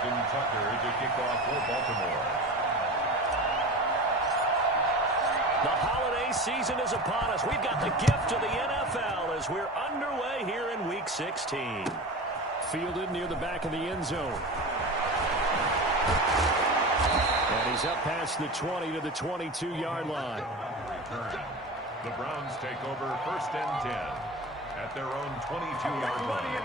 Justin Tucker to kick off for Baltimore. The holiday season is upon us. We've got the gift of the NFL as we're underway here in Week 16. Fielded near the back of the end zone. And he's up past the 20 to the 22-yard line. The Browns take over 1st and 10 at their own 22-yard line.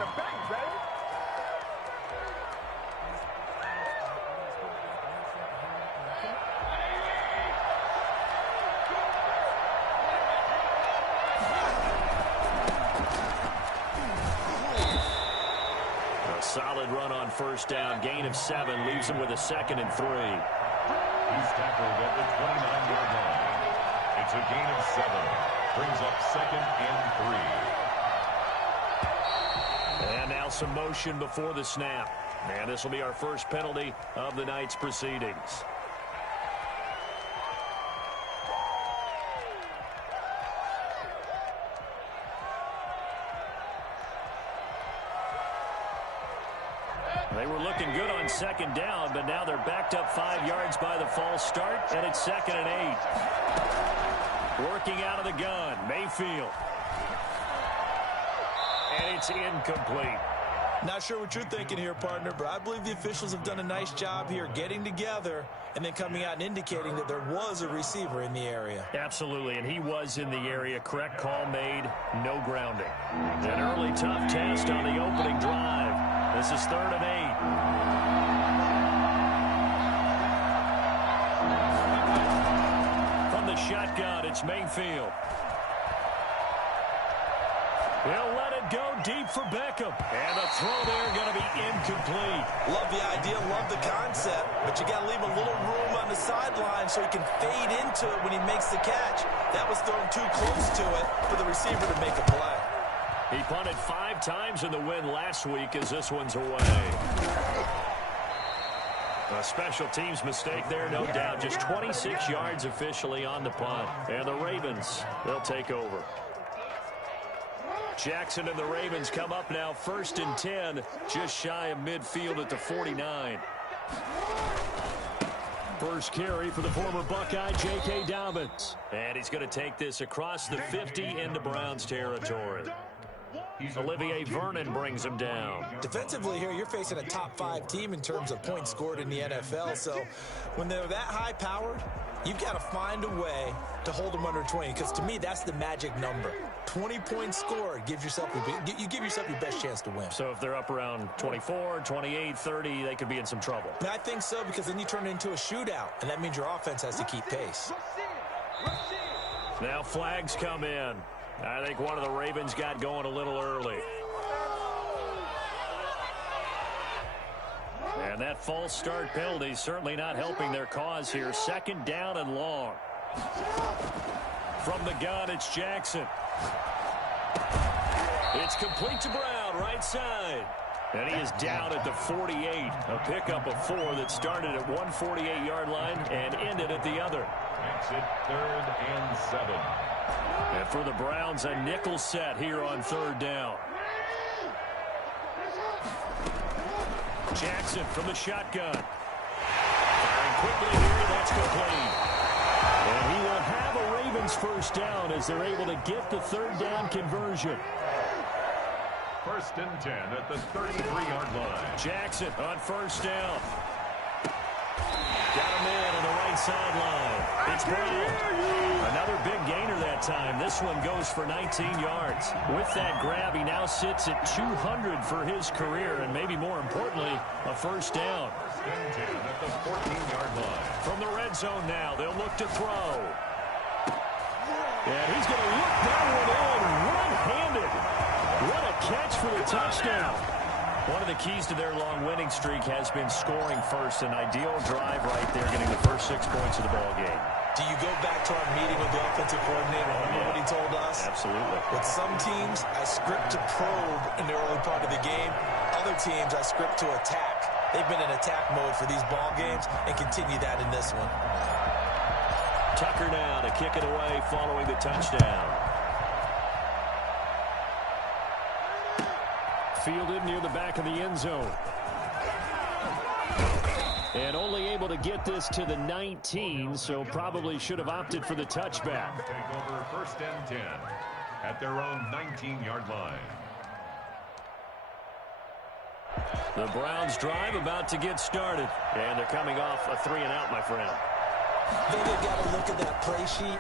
A solid run on 1st down. Gain of 7 leaves him with a 2nd and 3. He's tackled at the 29-yard line. It's a gain of 7. Brings up 2nd and 3. And now some motion before the snap. And this will be our first penalty of the night's proceedings. They were looking good on 2nd down, but now they're backed up 5 yards by the false start, and it's 2nd and 8. Working out of the gun, Mayfield. And it's incomplete. Not sure what you're thinking here, partner, but I believe the officials have done a nice job here getting together and then coming out and indicating that there was a receiver in the area. Absolutely, and he was in the area. Correct call made, no grounding. An early tough test on the opening drive. This is 3rd and 8. From the shotgun, it's Mayfield. He'll let it go deep for Beckham. And the throw there going to be incomplete. Love the idea, love the concept, but you got to leave a little room on the sideline so he can fade into it when he makes the catch. That was thrown too close to it for the receiver to make a play. He punted 5 times in the win last week as this one's away. A special teams mistake there, no doubt. Just 26 yards officially on the punt. And the Ravens, they'll take over. Jackson and the Ravens come up now 1st and 10, just shy of midfield at the 49. First carry for the former Buckeye, J.K. Dobbins. And he's going to take this across the 50 into Browns territory. Olivier Vernon brings him down. Defensively here, you're facing a top 5 team in terms of points scored in the NFL. So when they're that high-powered, you've got to find a way to hold them under 20. Because to me, that's the magic number. 20 points scored, you give yourself your best chance to win. So if they're up around 24, 28, 30, they could be in some trouble. And I think so, because then you turn it into a shootout, and that means your offense has to keep pace. Now flags come in. I think one of the Ravens got going a little early. And that false start penalty certainly not helping their cause here. 2nd down and long. From the gun, it's Jackson. It's complete to Brown, right side. And he is down at the 48. A pickup of 4 that started at 148-yard line and ended at the other. Makes it 3rd and 7. And for the Browns, a nickel set here on 3rd down. Jackson from the shotgun. Firing quickly here, that's complete. And he will have a Ravens 1st down as they're able to get the 3rd down conversion. 1st and 10 at the 33-yard line. Jackson on 1st down. Got him in on the right sideline. It's Brown. Another big gainer that time. This one goes for 19 yards. With that grab, he now sits at 200 for his career, and maybe more importantly, a 1st down. 1st and 10 at the 14-yard line. From the red zone now, they'll look to throw. And he's going to look that one in one-handed. What a catch for the touchdown. One of the keys to their long winning streak has been scoring first. An ideal drive right there, getting the first 6 points of the ball game. Do you go back to our meeting with the offensive coordinator? Remember what he told us? Absolutely. With some teams, I script to probe in the early part of the game. Other teams, I script to attack. They've been in attack mode for these ball games and continue that in this one. Tucker now to kick it away following the touchdown. Fielded near the back of the end zone. And only able to get this to the 19, so probably should have opted for the touchback. Take over 1st and 10 at their own 19-yard line. The Browns drive about to get started. And they're coming off a 3-and-out, my friend. I think they've got to look at that play sheet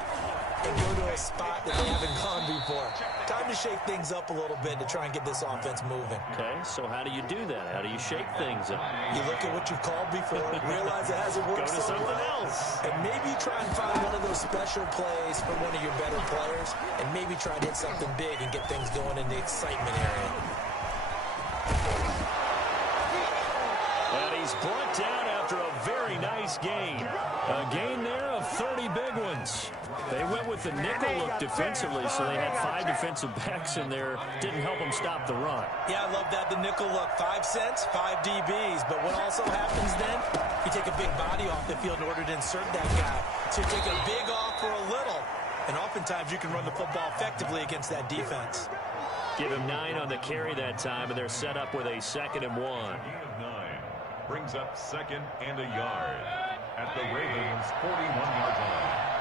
and go to a spot that they haven't gone before. Time to shake things up a little bit to try and get this offense moving. Okay, so how do you do that? How do you shake things up? You look at what you've called before, realize it hasn't worked Go to so something well, else. and maybe try and find one of those special plays for one of your better players, and maybe try to hit something big and get things going in the excitement area. And he's brought down after a very nice gain. A gain there of 30 big ones. They went with the nickel look defensively, so they had 5 defensive backs in there. Didn't help them stop the run. Yeah, I love that, the nickel look. 5 cents, 5 DBs. But what also happens then, you take a big body off the field in order to insert that guy. So you take a big off for a little. And oftentimes you can run the football effectively against that defense. Give him 9 on the carry that time, and they're set up with a 2nd and 1. Gain of 9 brings up 2nd and a yard at the Ravens' 41-yard line.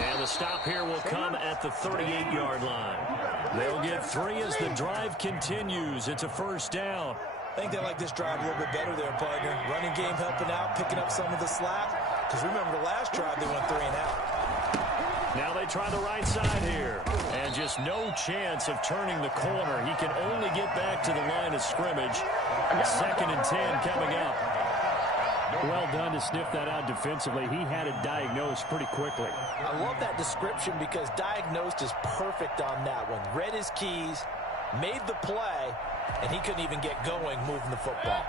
And the stop here will come at the 38-yard line. They'll get 3 as the drive continues. It's a 1st down. I think they like this drive a little bit better there, partner. Running game helping out, picking up some of the slack. Because remember the last drive, they went 3-and-out. Now they try the right side here. And just no chance of turning the corner. He can only get back to the line of scrimmage. 2nd and 10 coming up. Well done to sniff that out defensively. He had it diagnosed pretty quickly. I love that description because diagnosed is perfect on that one. Read his keys, made the play, and he couldn't even get going moving the football.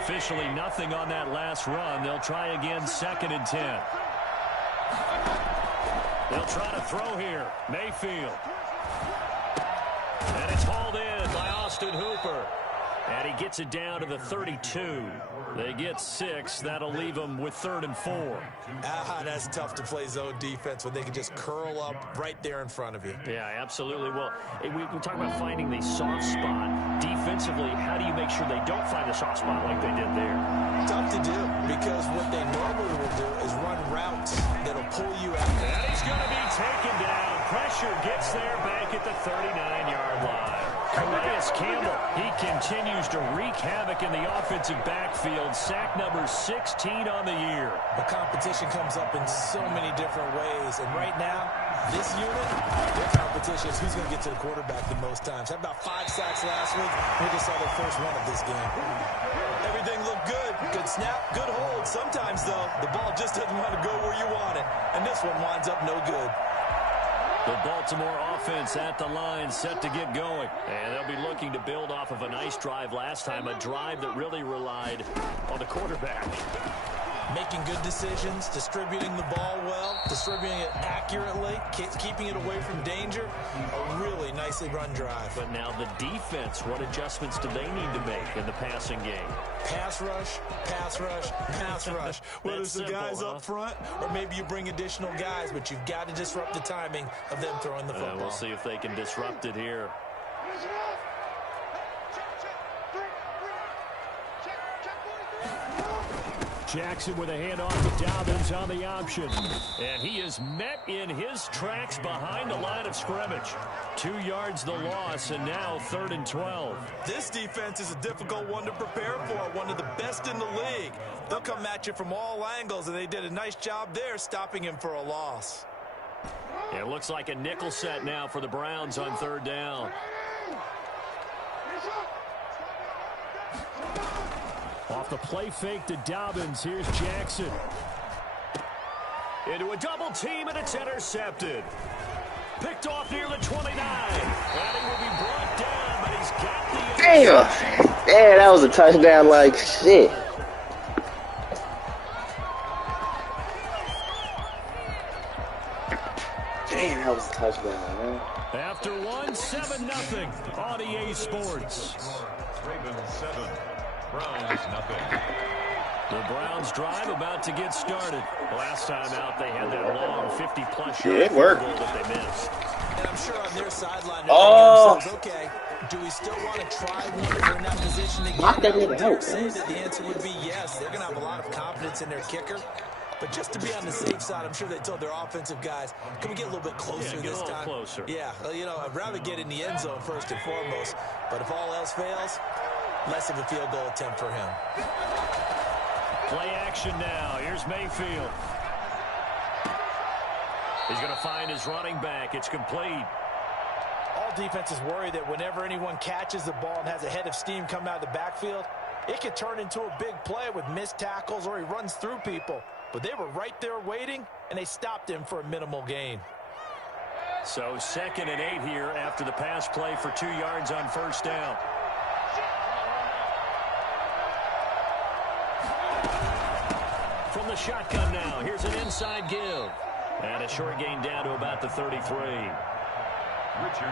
Officially nothing on that last run. They'll try again 2nd and 10. They'll try to throw here. Mayfield. And it's hauled in by Austin Hooper. And he gets it down to the 32. They get 6. That'll leave them with 3rd and 4. That's tough to play zone defense when they can just curl up right there in front of you. Yeah, absolutely. Well, we talk about finding the soft spot. Defensively, how do you make sure they don't find the soft spot like they did there? Tough to do because what they normally will do is run routes that'll pull you out. And he's going to be taken down. Pressure gets there back at the 39-yard line. Calais Campbell, he continues to wreak havoc in the offensive backfield. Sack number 16 on the year. The competition comes up in so many different ways. And right now, this unit, their competition is who's going to get to the quarterback the most times. Had about 5 sacks last week. We just saw their first one of this game. Everything looked good. Good snap, good hold. Sometimes, though, the ball just doesn't want to go where you want it. And this one winds up no good. The Baltimore offense at the line, set to get going. And they'll be looking to build off of a nice drive last time, a drive that really relied on the quarterback. Making good decisions, distributing the ball well, distributing it accurately, keeping it away from danger. A really nicely run drive. But now the defense, what adjustments do they need to make in the passing game? Pass rush, pass rush, pass rush. Whether it's the guys up front or maybe you bring additional guys, but you've got to disrupt the timing of them throwing the football. We'll see if they can disrupt it here. Jackson with a handoff to Dobbins on the option. And he is met in his tracks behind the line of scrimmage. 2 yards the loss, and now 3rd and 12. This defense is a difficult one to prepare for, one of the best in the league. They'll come at you from all angles, and they did a nice job there stopping him for a loss. It looks like a nickel set now for the Browns on 3rd down. Off the play fake to Dobbins. Here's Jackson. Into a double team, and it's intercepted. Picked off near the 29. And he will be brought down, but he's got the... Damn, that was a touchdown like shit. Damn, that was a touchdown, man. After 1, 7-0 on EA Sports. Ravens 7, Browns nothing. The Browns drive about to get started. Last time out, they had that long 50-plus Yeah, yard it worked. goal that they missed. And I'm sure on their sideline, Oh. themselves, okay, Do we still want to try one if we're in that position again? Knock that nigga out, Say man. that the answer would be yes. They're going to have a lot of confidence in their kicker. But just to be on the safe side, I'm sure they told their offensive guys, can we get a little bit closer this time? Closer. Yeah, you know, I'd rather get in the end zone first and foremost. But if all else fails, less of a field goal attempt for him. Play action now. Here's Mayfield. He's going to find his running back. It's complete. All defenses worry that whenever anyone catches the ball and has a head of steam come out of the backfield, it could turn into a big play with missed tackles or he runs through people. But they were right there waiting, and they stopped him for a minimal gain. So 2nd and 8 here after the pass play for 2 yards on first down. From the shotgun now, here's an inside give. And a short gain down to about the 33.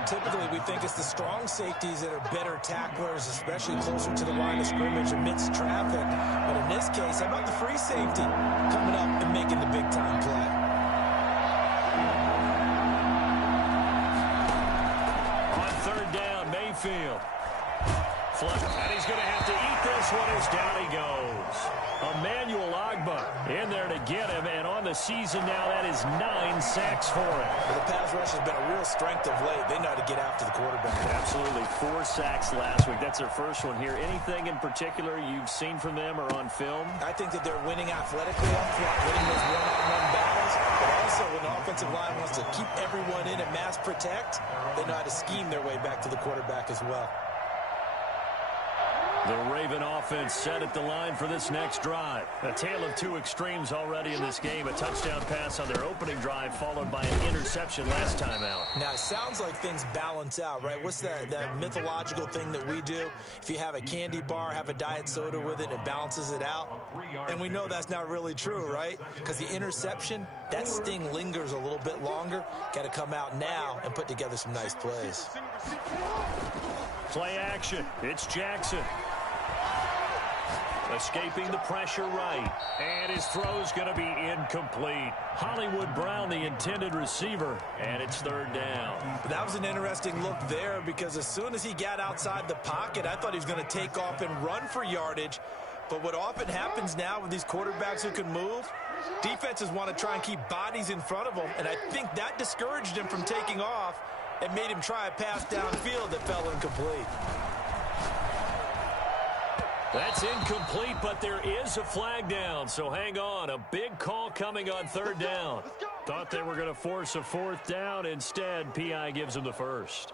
Typically, we think it's the strong safeties that are better tacklers, especially closer to the line of scrimmage amidst traffic. But in this case, how about the free safety coming up and making the big-time play? On 3rd down, Mayfield. And he's going to have to eat this one as down he goes. Emmanuel Ogbah in there to get him, and on the season now, that is 9 sacks for him. Well, the pass rush has been a real strength of late. They know how to get after the quarterback. Absolutely. 4 sacks last week. That's their first one here. Anything in particular you've seen from them or on film? I think that they're winning athletically up front, winning those one-on-one battles, but also when the offensive line wants to keep everyone in and mass protect, they know how to scheme their way back to the quarterback as well. The Raven offense set at the line for this next drive. A tale of 2 extremes already in this game. A touchdown pass on their opening drive followed by an interception last time out. Now, it sounds like things balance out, right? What's that mythological thing that we do? If you have a candy bar, have a diet soda with it, it balances it out. And we know that's not really true, right? Because the interception, that sting lingers a little bit longer. Got to come out now and put together some nice plays. Play action. It's Jackson. Escaping the pressure right. And his throw's going to be incomplete. Hollywood Brown, the intended receiver, and it's 3rd down. That was an interesting look there because as soon as he got outside the pocket, I thought he was going to take off and run for yardage. But what often happens now with these quarterbacks who can move, defenses want to try and keep bodies in front of them, and I think that discouraged him from taking off and made him try a pass downfield that fell incomplete. That's incomplete, but there is a flag down, so hang on. A big call coming on 3rd down. Thought they were going to force a 4th down. Instead, P.I. gives them the first.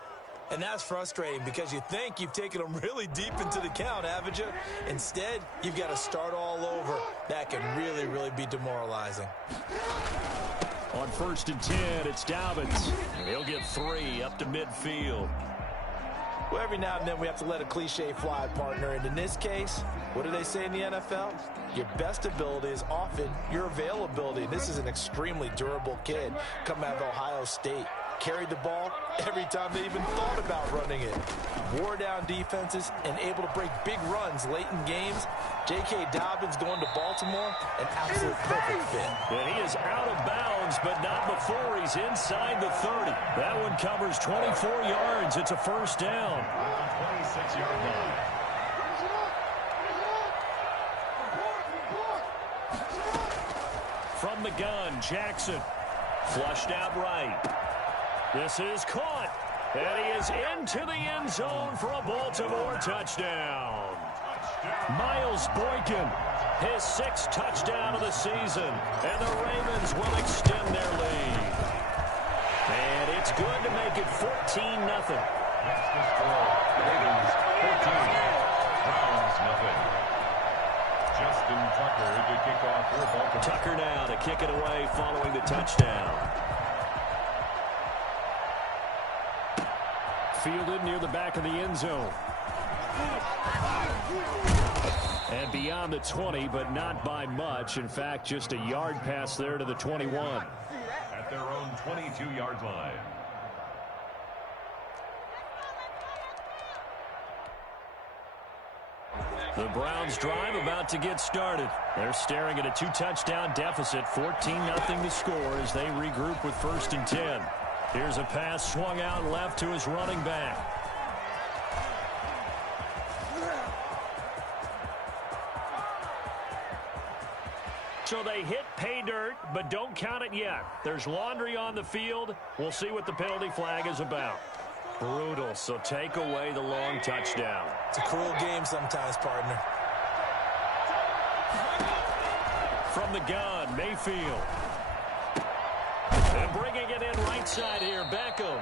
And that's frustrating because you think you've taken them really deep into the count, haven't you? Instead, you've got to start all over. That can really, really be demoralizing. On 1st and 10, it's Dobbins. He'll get 3 up to midfield. Well, every now and then we have to let a cliche fly, partner. And in this case, what do they say in the NFL? Your best ability is often your availability. This is an extremely durable kid coming out of Ohio State. Carried the ball every time they even thought about running it. Wore down defenses and able to break big runs late in games. J.K. Dobbins going to Baltimore, an absolute perfect fit. And he is out of bounds, but not before he's inside the 30. That one covers 24 yards. It's a 1st down. 26-yard line. From the gun, Jackson. Flushed out right. This is caught. And he is into the end zone for a Baltimore touchdown. Miles Boykin, his 6th touchdown of the season. And the Ravens will extend their lead. And it's good to make it 14-0. That's the score. Ravens 14. Browns nothing. Justin Tucker to kick off for Baltimore. Tucker now to kick it away following the touchdown. Fielded near the back of the end zone. And beyond the 20, but not by much. In fact, just a yard pass there to the 21. At their own 22-yard line. The Browns drive about to get started. They're staring at a 2-touchdown deficit. 14-0 to score as they regroup with 1st and 10. Here's a pass swung out left to his running back. So they hit pay dirt, but don't count it yet. There's laundry on the field. We'll see what the penalty flag is about. Brutal, so take away the long touchdown. It's a cruel game sometimes, partner. From the gun, Mayfield. And bringing it in right side here, Beckham.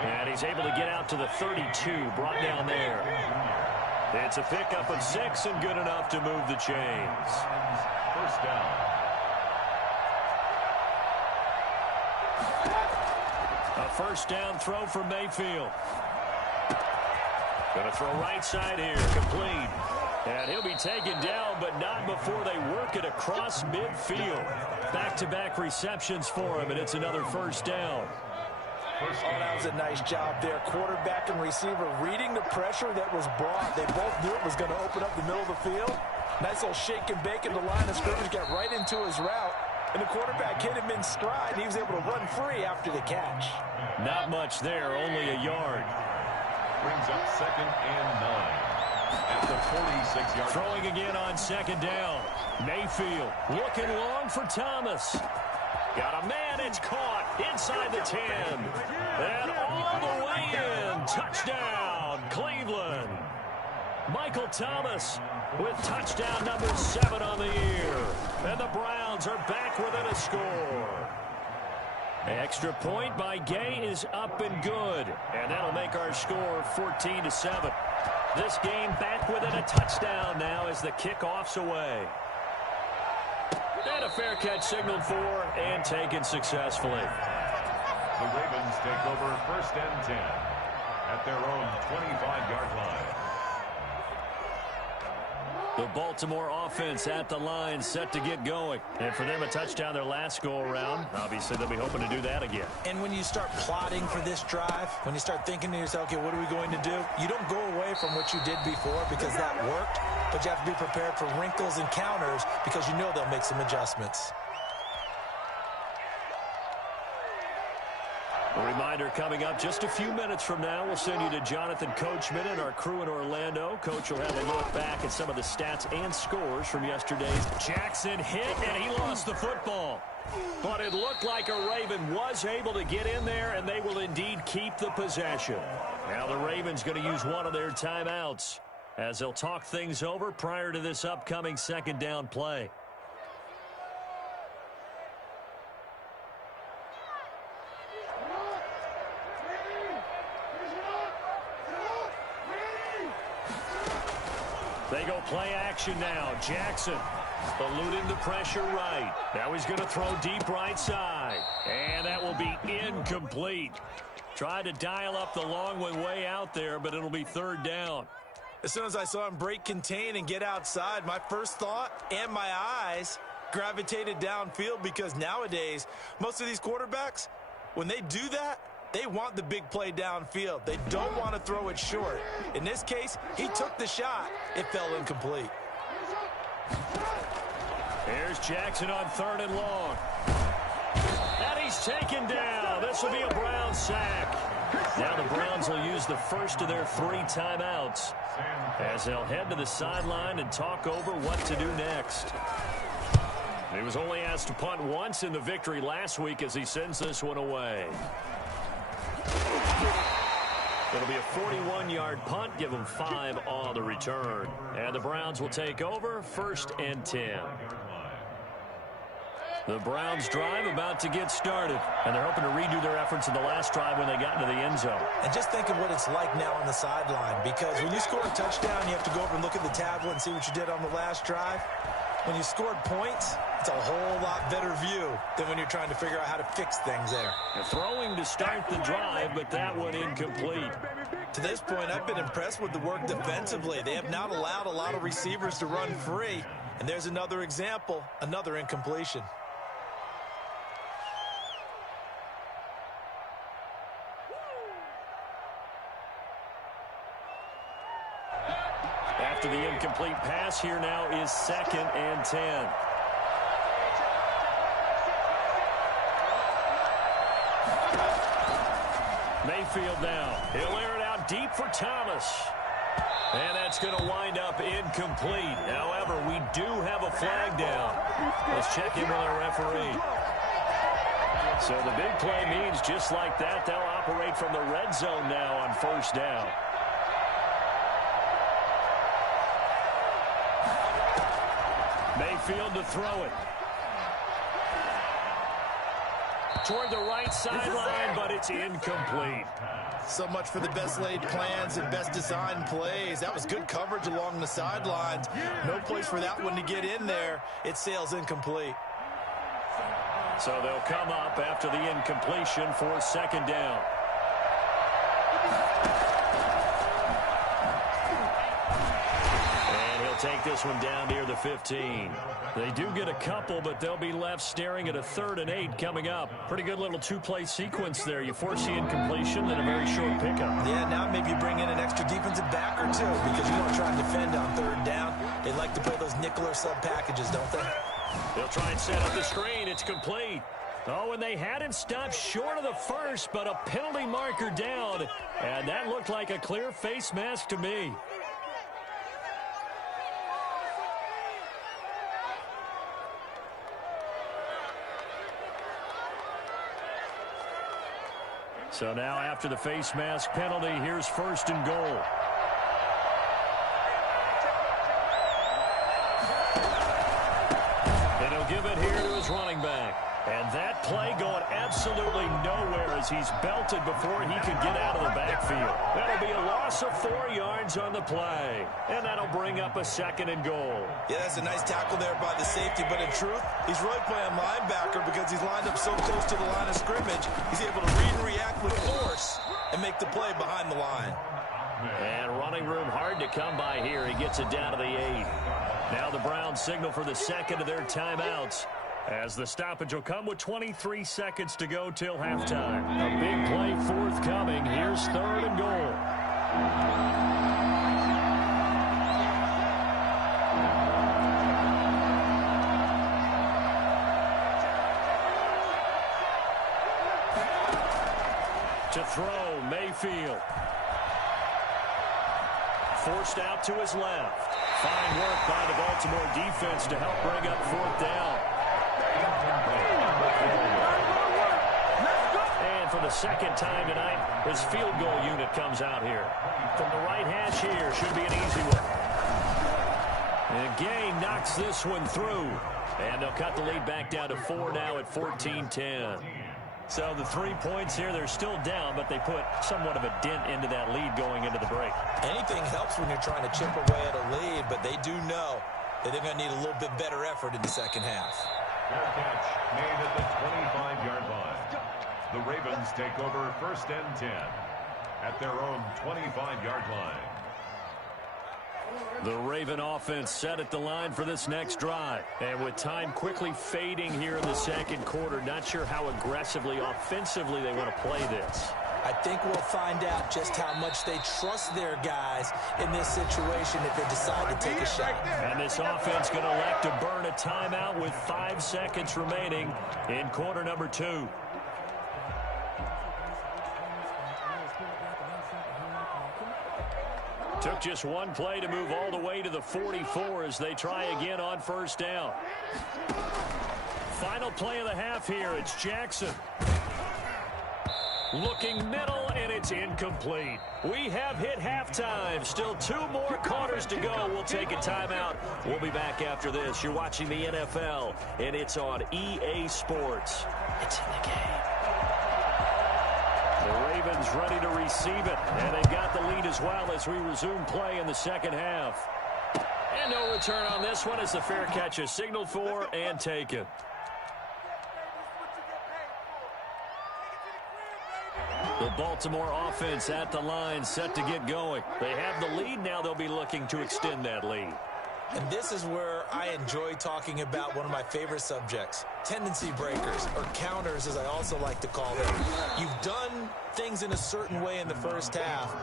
And he's able to get out to the 32, brought down there. It's a pickup of 6 and good enough to move the chains. First down. A first down throw for Mayfield. Going to throw right side here, complete. And he'll be taken down, but not before they work it across midfield. Back-to-back receptions for him, and it's another first down. Oh, that was a nice job there. Quarterback and receiver reading the pressure that was brought. They both knew it was going to open up the middle of the field. Nice little shake and bake in the line of scrimmage, got right into his route. And the quarterback hit him in stride, and he was able to run free after the catch. Not much there, only a yard. Brings up 2nd and 9. At the 46-yard. Throwing again on 2nd down. Mayfield looking long for Thomas. Got a man, it's caught inside the 10. And all the way in. Touchdown, Cleveland. Michael Thomas with touchdown number 7 on the year. And the Browns are back within a score. Extra point by Gay is up and good. And that'll make our score 14-7. This game back within a touchdown now as the kickoff's away. And a fair catch signaled for and taken successfully. The Ravens take over 1st and 10 at their own 25-yard line. The Baltimore offense at the line, set to get going. And for them, a touchdown their last go-around. Obviously, they'll be hoping to do that again. And when you start plotting for this drive, when you start thinking to yourself, okay, what are we going to do? You don't go away from what you did before because that worked, but you have to be prepared for wrinkles and counters because you know they'll make some adjustments. A reminder coming up just a few minutes from now. We'll send you to Jonathan Coachman and our crew in Orlando. Coach will have a look back at some of the stats and scores from yesterday's. Jackson hit, and he lost the football. But it looked like a Raven was able to get in there, and they will indeed keep the possession. Now the Ravens going to use one of their timeouts as they'll talk things over prior to this upcoming 2nd down play. They go play action now. Jackson eluding the pressure right. Now he's going to throw deep right side. And that will be incomplete. Tried to dial up the long one way out there, but it'll be 3rd down. As soon as I saw him break contain and get outside, my first thought and my eyes gravitated downfield because nowadays, most of these quarterbacks, when they do that, they want the big play downfield. They don't want to throw it short. In this case, he took the shot. It fell incomplete. Here's Jackson on 3rd and long. And he's taken down. This will be a Browns sack. Now the Browns will use the first of their 3 timeouts as they'll head to the sideline and talk over what to do next. He was only asked to punt once in the victory last week as he sends this one away. It'll be a 41-yard punt, give them 5 on the return. And the Browns will take over 1st and 10. The Browns drive about to get started, and they're hoping to redo their efforts in the last drive when they got into the end zone. And just think of what it's like now on the sideline, because when you score a touchdown, you have to go over and look at the tablet and see what you did on the last drive. When you scored points, it's a whole lot better view than when you're trying to figure out how to fix things there. They're throwing to start the drive, but that one incomplete. To this point, I've been impressed with the work defensively. They have not allowed a lot of receivers to run free. And there's another example, another incompletion. After the incomplete pass, here now is 2nd and 10. Mayfield now. He'll air it out deep for Thomas. And that's going to wind up incomplete. However, we do have a flag down. Let's check in with our referee. So the big play means just like that, they'll operate from the red zone now on first down. Mayfield to throw it. Toward the right sideline, but it's incomplete. So much for the best laid plans and best designed plays. That was good coverage along the sidelines. No place for that one to get in there. It sails incomplete. So they'll come up after the incompletion for second down. And he'll take this one down near the 15. They do get a couple, but they'll be left staring at a 3rd and 8 coming up. Pretty good little two-play sequence there. You force the incompletion, then a very short pickup. Yeah, now maybe you bring in an extra defensive back or two because you want to try and defend on 3rd down. They like to play those nickel or sub packages, don't they? They'll try and set up the screen. It's complete. Oh, and they had him stopped short of the first, but a penalty marker down. And that looked like a clear face mask to me. So now after the face mask penalty, here's 1st and goal. And he'll give it here to his running back. And that play going absolutely nowhere as he's belted before he could get out of the backfield. That'll be a loss of 4 yards on the play. And that'll bring up a 2nd and goal. Yeah, that's a nice tackle there by the safety. But in truth, he's really playing linebacker because he's lined up so close to the line of scrimmage. He's able to read and react with force and make the play behind the line. And running room hard to come by here. He gets it down to the 8. Now the Browns signal for the 2nd of their timeouts, as the stoppage will come with 23 seconds to go till halftime. A big play forthcoming. Here's 3rd and goal. To throw, Mayfield. Forced out to his left. Fine work by the Baltimore defense to help bring up 4th down. And for the 2nd time tonight, his field goal unit comes out here. From the right hash here, should be an easy one. And Gay knocks this one through. And they'll cut the lead back down to 4 now at 14-10. So the 3 points here, they're still down, but they put somewhat of a dent into that lead going into the break. Anything helps when you're trying to chip away at a lead, but they do know that they're going to need a little bit better effort in the second half. Fair catch made at the 25-yard line. The Ravens take over 1st and 10 at their own 25-yard line. The Raven offense set at the line for this next drive. And with time quickly fading here in the 2nd quarter, not sure how aggressively, offensively they want to play this. I think we'll find out just how much they trust their guys in this situation if they decide to take a shot. And this offense going to elect to burn a timeout with 5 seconds remaining in quarter number 2. Took just one play to move all the way to the 44 as they try again on 1st down. Final play of the half here. It's Jackson. Looking middle, and it's incomplete. We have hit halftime. Still 2 more quarters to go. We'll take a timeout. We'll be back after this. You're watching the NFL, and it's on EA Sports. It's in the game. The Ravens ready to receive it, and they've got the lead as well as we resume play in the 2nd half. And no return on this one as the fair catch is signaled for and taken. The Baltimore offense at the line set to get going. They have the lead now. They'll be looking to extend that lead. And this is where I enjoy talking about one of my favorite subjects, tendency breakers, or counters as I also like to call them. You've done things in a certain way in the first half,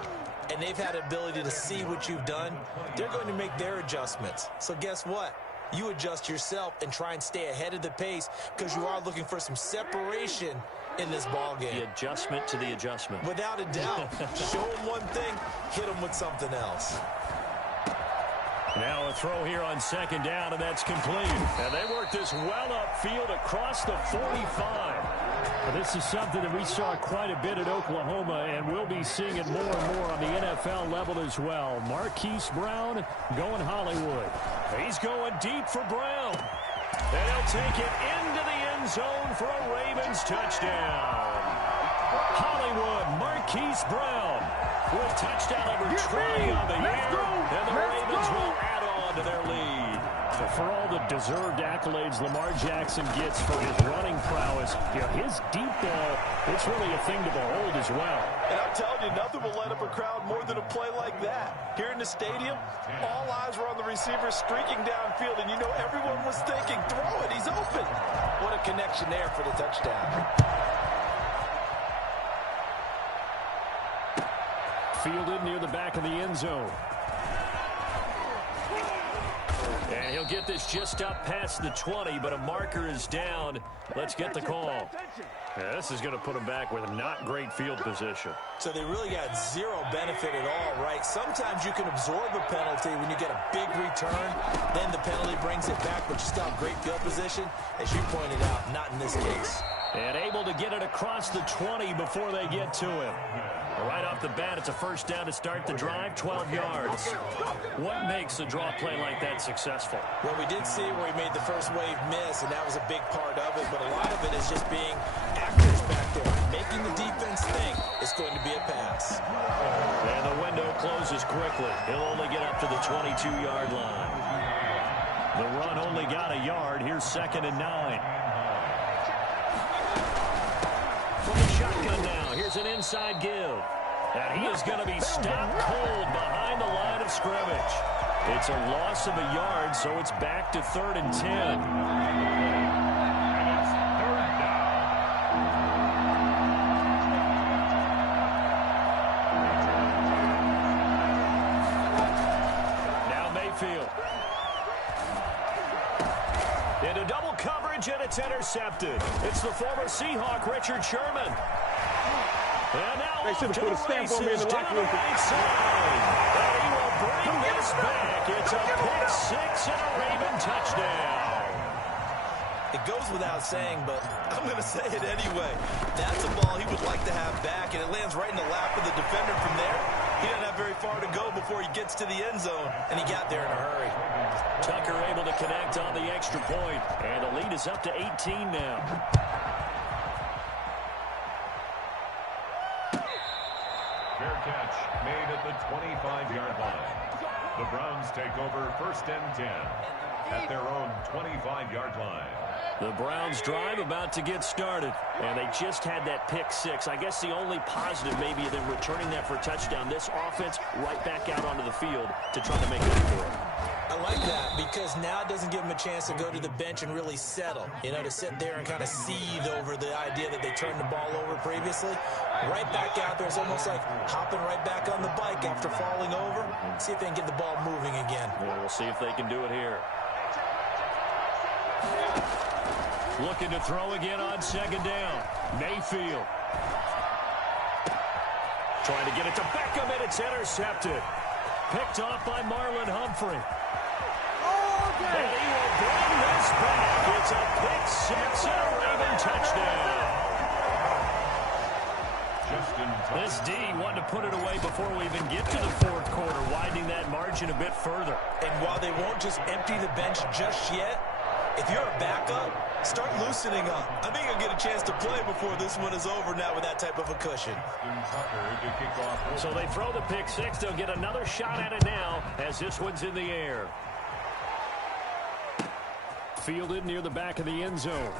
and they've had the ability to see what you've done. They're going to make their adjustments. So guess what? You adjust yourself and try and stay ahead of the pace because you are looking for some separation in this ball game. The adjustment to the adjustment. Without a doubt. Show them one thing, hit them with something else. Now a throw here on second down, and that's complete. And they work this well upfield across the 45. Well, this is something that we saw quite a bit at Oklahoma, and we'll be seeing it more and more on the NFL level as well. Marquise Brown going Hollywood. He's going deep for Brown. And he'll take it into the end zone for a Ravens touchdown. Hollywood, Marquise Brown with touchdown number 20 on the year. And the Ravens will add on to their lead. For all the deserved accolades Lamar Jackson gets for his running prowess, his deep ball, it's really a thing to behold as well. And I'm telling you, nothing will light up a crowd more than a play like that. Here in the stadium, all eyes were on the receiver streaking downfield, and you know everyone was thinking, throw it, he's open. What a connection there for the touchdown. Fielded near the back of the end zone. And he'll get this just up past the 20, but a marker is down. Let's get the call. Yeah, this is going to put him back with not great field position. So they really got zero benefit at all, right? Sometimes you can absorb a penalty when you get a big return. Then the penalty brings it back, but you still have great field position. As you pointed out, not in this case. And able to get it across the 20 before they get to him. Right off the bat, it's a first down to start the drive, 12 yards. What makes a draw play like that successful? Well, we did see where he made the first wave miss, and that was a big part of it, but a lot of it is just being actors back there, making the defense think it's going to be a pass. And the window closes quickly. He'll only get up to the 22-yard line. The run only got a yard. Here's 2nd and 9. From the shotgun now, here's an inside give. And he is going to be stopped cold behind the line of scrimmage. It's a loss of a yard, so it's back to 3rd and 10. And it's 3rd down. Now Mayfield. Into double coverage, and it's intercepted. It's the former Seahawk, Richard Sherman. And now off to the races down the right side. And he will bring this back. It's a pick six and a Raven touchdown. It goes without saying, but I'm going to say it anyway. That's a ball he would like to have back, and it lands right in the lap of the defender from there. He doesn't have very far to go before he gets to the end zone, and he got there in a hurry. Tucker able to connect on the extra point, and the lead is up to 18 now. Fair catch made at the 25-yard line. The Browns take over 1st and 10 at their own 25-yard line. The Browns drive about to get started, and they just had that pick six. I guess the only positive maybe than returning that for a touchdown. This offense right back out onto the field to try to make it for it. I like that because now it doesn't give them a chance to go to the bench and really settle, you know, to sit there and kind of seethe over the idea that they turned the ball over previously. Right back out there, it's almost like hopping right back on the bike after falling over. See if they can get the ball moving again. Well, we'll see if they can do it here. Looking to throw again on 2nd down. Mayfield. Trying to get it to Beckham, and it's intercepted. Picked off by Marlon Humphrey. And he will bring this back. It's a pick six and a Raven touchdown. This D wanted to put it away before we even get to the 4th quarter, widening that margin a bit further. And while they won't just empty the bench just yet, if you're a backup, start loosening up. I think you'll get a chance to play before this one is over now with that type of a cushion. So they throw the pick six. They'll get another shot at it now as this one's in the air. Fielded near the back of the end zone.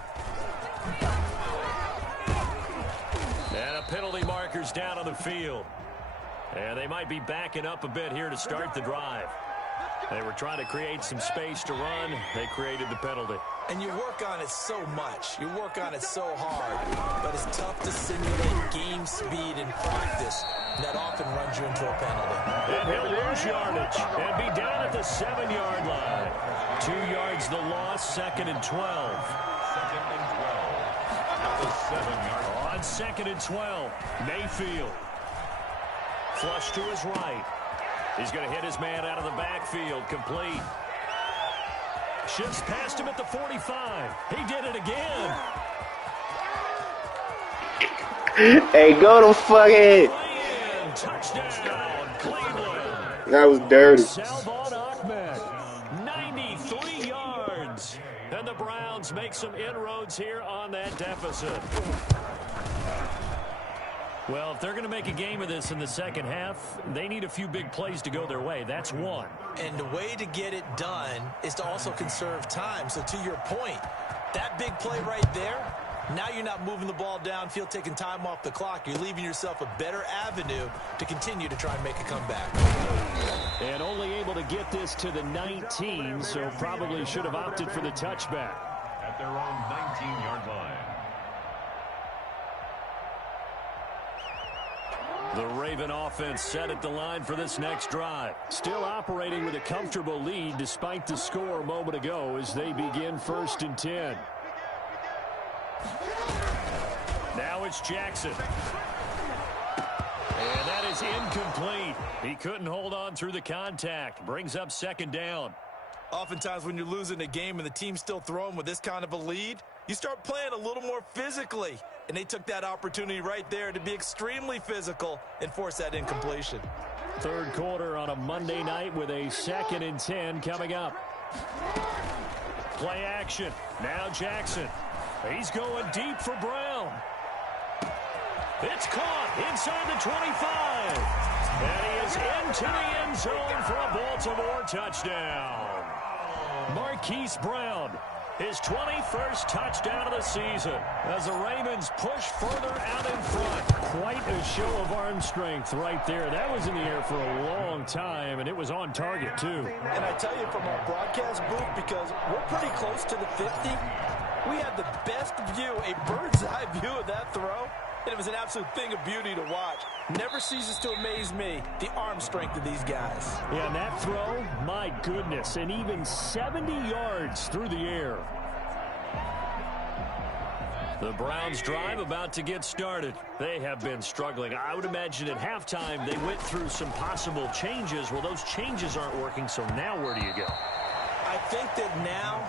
And a penalty marker's down on the field. And they might be backing up a bit here to start the drive. They were trying to create some space to run. They created the penalty. And you work on it so much. You work on it so hard. But it's tough to simulate game speed in practice. That often runs you into a penalty. And he'll lose yardage and be down at the 7-yard line. 2 yards the loss, 2nd and 12. 2nd and 12 at the 7-yard line. On 2nd and 12, Mayfield. Flush to his right. He's going to hit his man out of the backfield. Complete. Shifts past him at the 45. He did it again. Hey, go to fucking. Touchdown, Cleveland. That was dirty. Salvon Ahmed, 93 yards. And the Browns make some inroads here on that deficit. Well, if they're going to make a game of this in the second half, they need a few big plays to go their way. That's one. And the way to get it done is to also conserve time. So to your point, that big play right there, now you're not moving the ball downfield, taking time off the clock. You're leaving yourself a better avenue to continue to try and make a comeback. And only able to get this to the 19, so probably should have opted for the touchback. At their own 19-yard line. The Raven offense set at the line for this next drive. Still operating with a comfortable lead despite the score a moment ago as they begin 1st and 10. Now it's Jackson. And that is incomplete. He couldn't hold on through the contact. Brings up 2nd down. Oftentimes when you're losing a game and the team's still throwing with this kind of a lead, you start playing a little more physically. And they took that opportunity right there to be extremely physical and force that incompletion. 3rd quarter on a Monday night with a 2nd and 10 coming up. Play action. Now Jackson. He's going deep for Brown. It's caught inside the 25. And he is into the end zone for a Baltimore touchdown. Marquise Brown, his 21st touchdown of the season as the Ravens push further out in front. Quite a show of arm strength right there. That was in the air for a long time, and it was on target, too. And I tell you from our broadcast booth, because we're pretty close to the 50, we had the best view, a bird's-eye view of that throw, and it was an absolute thing of beauty to watch. Never ceases to amaze me, the arm strength of these guys. Yeah, and that throw, my goodness, and even 70 yards through the air. The Browns drive about to get started. They have been struggling. I would imagine at halftime they went through some possible changes. Well, those changes aren't working, so now where do you go? I think that now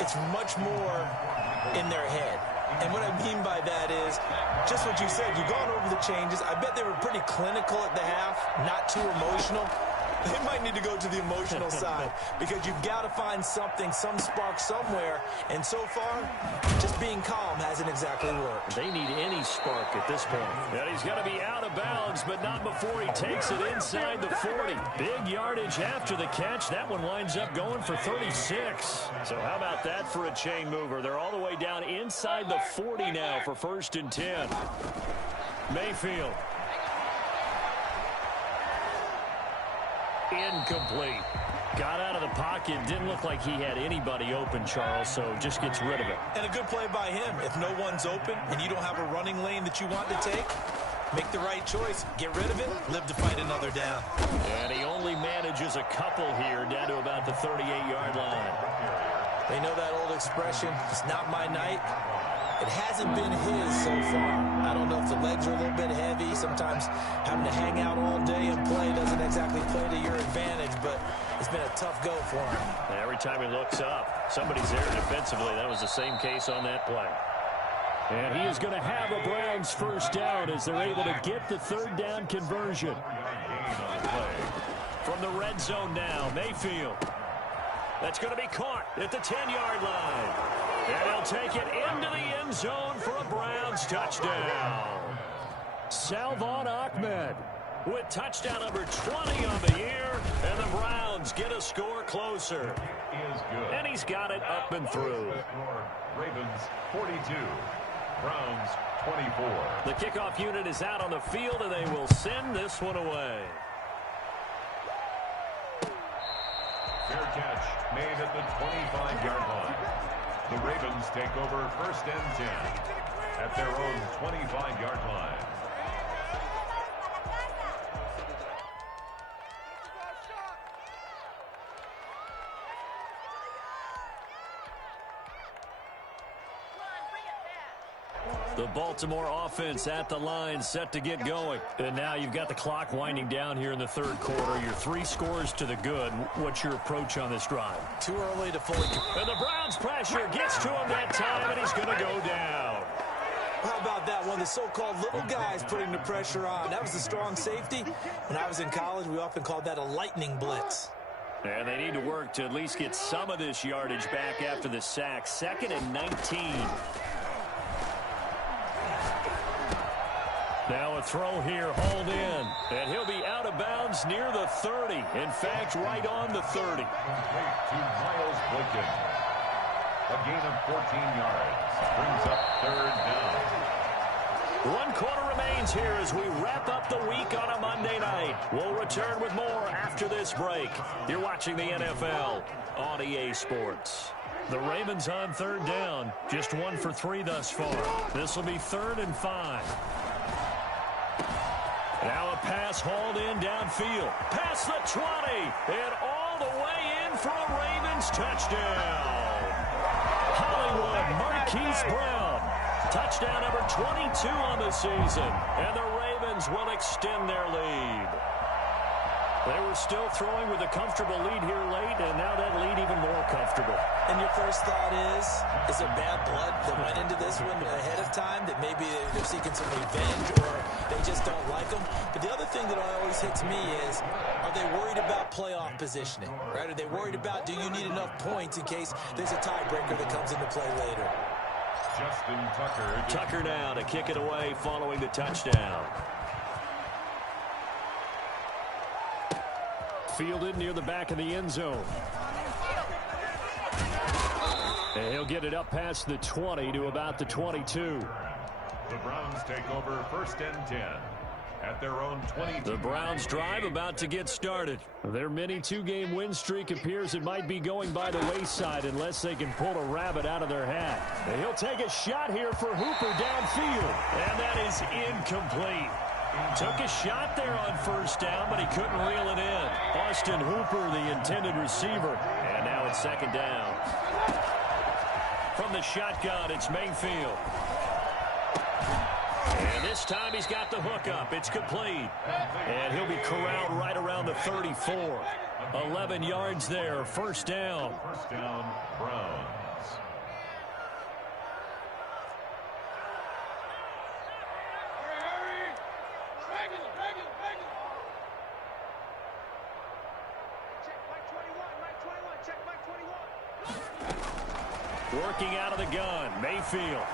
it's much more in their head. And what I mean by that is just what you said. You've gone over the changes. I bet they were pretty clinical at the half, not too emotional. They might need to go to the emotional side because you've got to find something, some spark somewhere. And so far, just being calm hasn't exactly worked. They need any spark at this point. And he's going to be out of bounds, but not before he takes it inside the 40. Big yardage after the catch. That one winds up going for 36. So how about that for a chain mover? They're all the way down inside the 40 now for 1st and 10. Mayfield. Incomplete. Got out of the pocket. Didn't look like he had anybody open, Charles, so just gets rid of it. And a good play by him. If no one's open and you don't have a running lane that you want to take, make the right choice. Get rid of it. Live to fight another down. And he only manages a couple here down to about the 38-yard line. They know that old expression, it's not my night. It hasn't been his so far. I don't know if the legs are a little bit heavy. Sometimes having to hang out all day and play doesn't exactly play to your advantage, but it's been a tough go for him. And every time he looks up, somebody's there defensively. That was the same case on that play. And he is going to have a Browns 1st down as they're able to get the 3rd down conversion. From the red zone now, Mayfield. That's going to be caught at the 10-yard line. And he'll take it into the end zone for a Browns touchdown. Salvon Ahmed with touchdown number 20 on the year, and the Browns get a score closer. And he's got it up and through. Ravens 42, Browns 24. The kickoff unit is out on the field, and they will send this one away. Fair catch made at the 25-yard line. The Ravens take over 1st and 10 at their own 25-yard line. The Baltimore offense at the line, set to get going. And now you've got the clock winding down here in the third quarter. You're 3 scores to the good. What's your approach on this drive? Too early to fully... And the Browns pressure gets to him that time, and he's going to go down. How about that? One of the so-called little guys putting the pressure on. That was the strong safety. When I was in college, we often called that a lightning blitz. And they need to work to at least get some of this yardage back after the sack. 2nd and 19. Now a throw here, hauled in. And he'll be out of bounds near the 30. In fact, right on the 30. To Miles Boykin. A gain of 14 yards. Brings up 3rd down. 1 quarter remains here as we wrap up the week on a Monday night. We'll return with more after this break. You're watching the NFL on EA Sports. The Ravens on 3rd down. Just 1 for 3 thus far. This will be 3rd and 5. Now a pass hauled in downfield. Past the 20. And all the way in for a Ravens touchdown. Hollywood Marquise Brown. Touchdown number 22 on the season. And the Ravens will extend their lead. They were still throwing with a comfortable lead here late, and now that lead even more comfortable. And your first thought is there bad blood that went into this one ahead of time, that maybe they're seeking some revenge or they just don't like them? But the other thing that always hits me is, are they worried about playoff positioning? Right? Are they worried about, do you need enough points in case there's a tiebreaker that comes into play later? Justin Tucker. Tucker now to kick it away following the touchdown. Fielded near the back of the end zone. And he'll get it up past the 20 to about the 22. The Browns take over 1st and 10 at their own 20. The Browns drive about to get started. Their mini 2-game win streak appears it might be going by the wayside unless they can pull a rabbit out of their hat. And he'll take a shot here for Hooper downfield. And that is incomplete. Took a shot there on 1st down, but he couldn't reel it in. Austin Hooper, the intended receiver. And now it's 2nd down. From the shotgun, it's Mayfield. And this time he's got the hook up. It's complete. And he'll be corralled right around the 34. 11 yards there. 1st down. 1st down, Browns. Working out of the gun, Mayfield.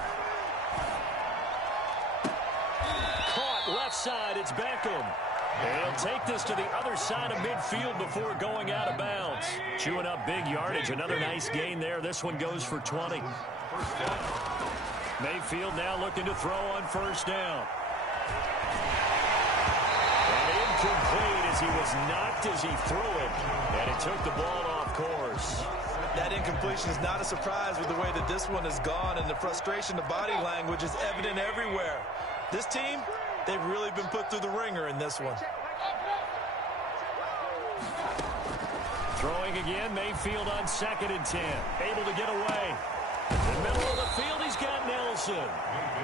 Caught left side, it's Beckham. And he'll take this to the other side of midfield before going out of bounds. Chewing up big yardage, another nice gain there. This one goes for 20. Mayfield now looking to throw on 1st down. And incomplete as he was knocked as he threw it. And he took the ball off course. That incompletion is not a surprise with the way that this one has gone, and the frustration, the body language is evident everywhere. This team, they've really been put through the ringer in this one. Throwing again, Mayfield on 2nd and 10. Able to get away. In the middle of the field, he's got Nelson.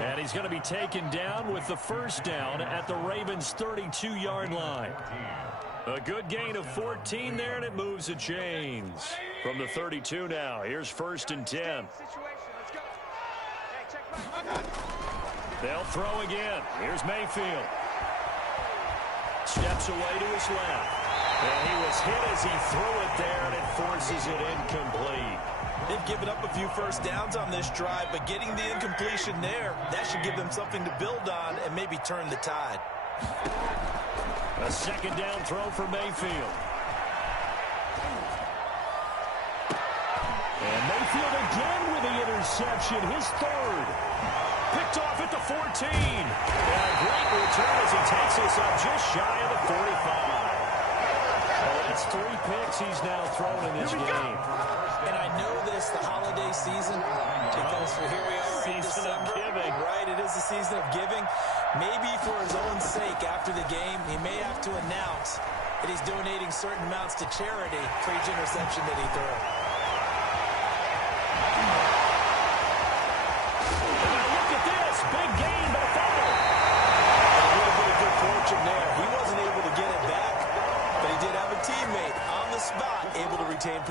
And he's going to be taken down with the 1st down at the Ravens' 32-yard line. A good gain of 14 there, and it moves the chains. From the 32 now, here's 1st and 10. They'll throw again. Here's Mayfield. Steps away to his left. And he was hit as he threw it there, and it forces it incomplete. They've given up a few 1st downs on this drive, but getting the incompletion there, that should give them something to build on and maybe turn the tide. A 2nd down throw for Mayfield. And Mayfield again with the interception, his 3rd. Picked off at the 14. And a great return as he takes this up just shy of the 45. Well, that's 3 picks he's now thrown in this game. And I know this, the holiday season, because here we are in December. Giving. Right, it is the season of giving. Maybe for his own sake after the game, he may have to announce that he's donating certain amounts to charity for each interception that he throws. Now look at this. Big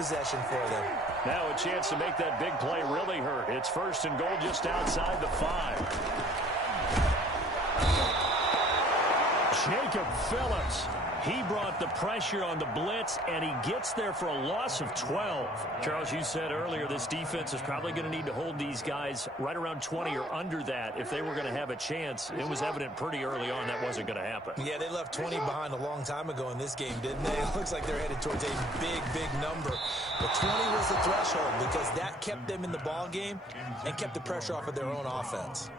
possession for them. Now a chance to make that big play really hurt. It's 1st and goal just outside the 5. Jacob Phillips. He brought the pressure on the blitz, and he gets there for a loss of 12. Charles, you said earlier this defense is probably going to need to hold these guys right around 20 or under that if they were going to have a chance. It was evident pretty early on that wasn't going to happen. Yeah, they left 20 behind a long time ago in this game, didn't they? It looks like they're headed towards a big, big number. But 20 was the threshold because that kept them in the ball game and kept the pressure off of their own offense.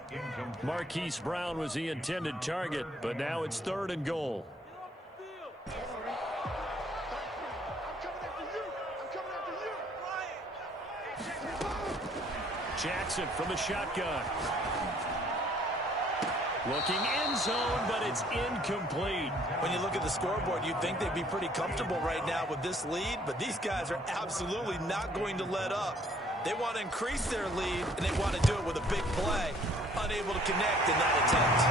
Marquise Brown was the intended target, but now it's 3rd and goal. Jackson from the shotgun. Looking end zone, but it's incomplete. When you look at the scoreboard, you'd think they'd be pretty comfortable right now with this lead, but these guys are absolutely not going to let up. They want to increase their lead, and they want to do it with a big play. Unable to connect in that attempt.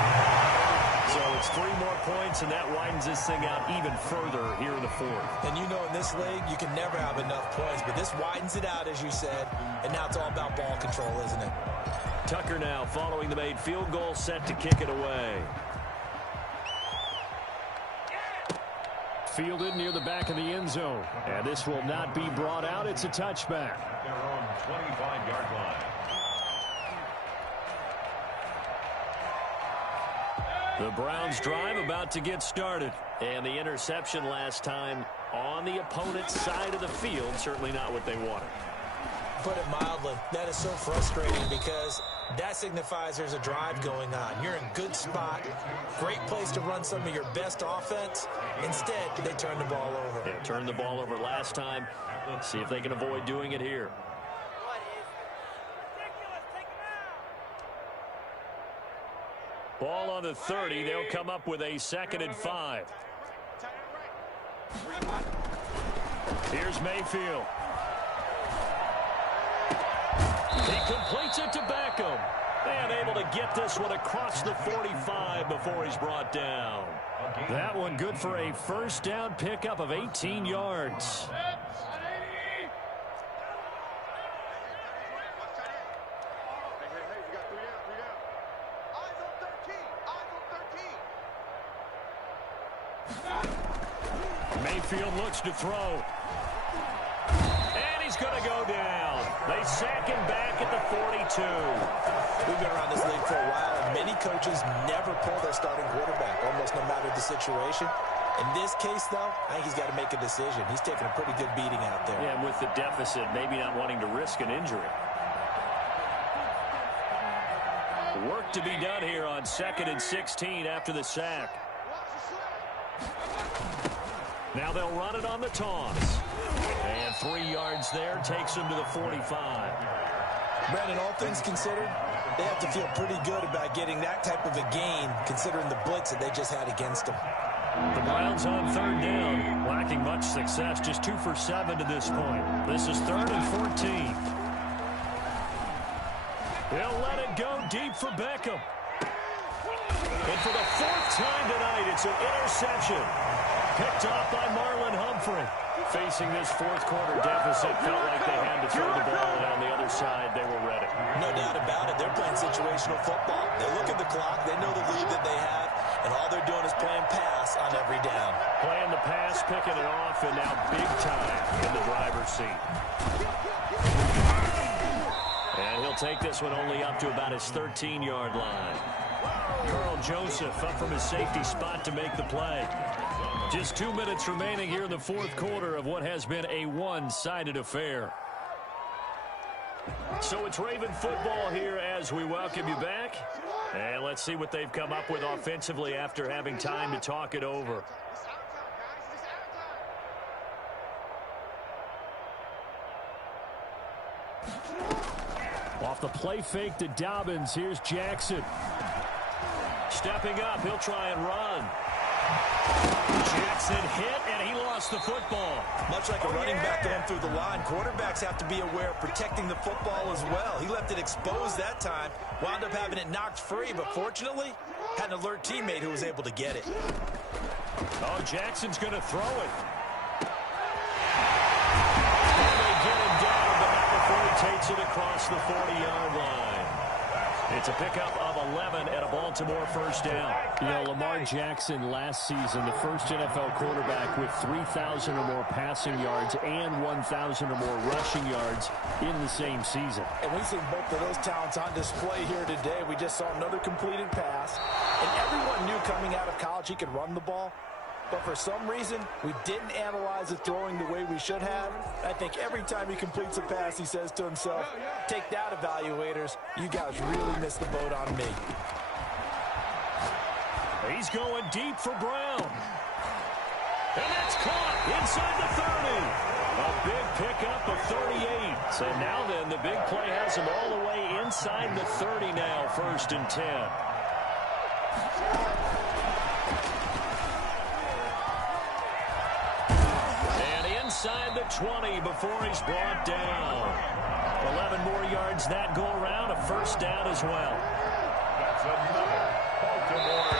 So it's 3 more points, and that widens this thing out even further here in the 4th. And you know in this league, you can never have enough points, but this widens it out, as you said, and now it's all about ball control, isn't it? Tucker now following the made field goal, set to kick it away. Fielded near the back of the end zone, and this will not be brought out. It's a touchback. Their own 25-yard line. The Browns drive about to get started. And the interception last time on the opponent's side of the field, certainly not what they wanted. Put it mildly, that is so frustrating because that signifies there's a drive going on. You're in a good spot, great place to run some of your best offense. Instead, they turn the ball over. They turned the ball over last time. See if they can avoid doing it here. Ball on the 30. They'll come up with a 2nd and 5. Here's Mayfield. He completes it to Beckham. And able to get this one across the 45 before he's brought down. That one good for a 1st down pickup of 18 yards. Mayfield looks to throw. And he's going to go down. They sack him back at the 42. We've been around this league for a while, and many coaches never pull their starting quarterback, almost no matter the situation. In this case, though, I think he's got to make a decision. He's taking a pretty good beating out there. Yeah, and with the deficit, maybe not wanting to risk an injury. Work to be done here on 2nd and 16 after the sack. Now they'll run it on the toss. And 3 yards there takes him to the 45. Brandon, all things considered, they have to feel pretty good about getting that type of a gain, considering the blitz that they just had against them. The Browns on 3rd down, lacking much success, just 2 for 7 to this point. This is 3rd and 14. They'll let it go deep for Beckham. And for the 4th time tonight, it's an interception. Picked off by Marlon Humphrey. Facing this 4th quarter deficit, felt like they had to throw the ball, and on the other side, they were ready. No doubt about it. They're playing situational football. They look at the clock. They know the lead that they have, and all they're doing is playing pass on every down. Playing the pass, picking it off, and now big time in the driver's seat. And he'll take this one only up to about his 13-yard line. Carl Joseph up from his safety spot to make the play. Just 2 minutes remaining here in the 4th quarter of what has been a one-sided affair. So it's Raven football here as we welcome you back. And let's see what they've come up with offensively after having time to talk it over. Off the play fake to Dobbins, here's Jackson. Stepping up, he'll try and run. Jackson hit, and he lost the football. Much like a running back going through the line, quarterbacks have to be aware of protecting the football as well. He left it exposed that time, wound up having it knocked free, but fortunately, had an alert teammate who was able to get it. Oh, Jackson's going to throw it. rotates it across the 40-yard line. It's a pickup of 11 and a Baltimore first down. You know, Lamar Jackson last season, the first NFL quarterback with 3,000 or more passing yards and 1,000 or more rushing yards in the same season. And we've seen both of those talents on display here today. We just saw another completed pass. And everyone knew coming out of college he could run the ball. But for some reason, we didn't analyze the throwing the way we should have. I think every time he completes a pass, he says to himself, take that, evaluators. You guys really missed the boat on me. He's going deep for Brown. And that's caught inside the 30. A big pickup of 38. So now then, the big play has him all the way inside the 30 now, 1st and 10. Inside the 20 before he's brought down. 11 more yards that go around, a first down as well. That's another Baltimore